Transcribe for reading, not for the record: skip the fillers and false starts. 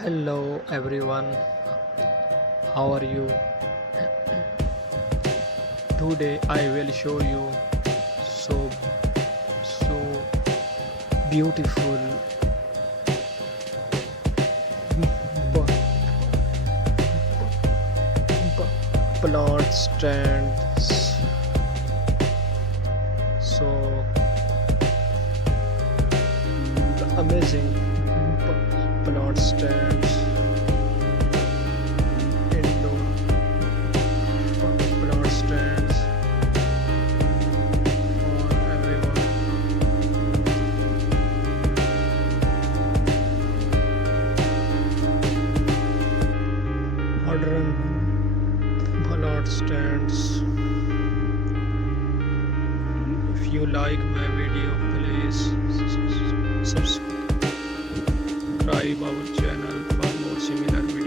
Hello everyone, how are you? Today I will show you so so beautiful p- plant stands. So amazing plant stands, indoor plant stands for everyone. Modern plant stands. If you like my video, please subscribe our channel for more similar videos.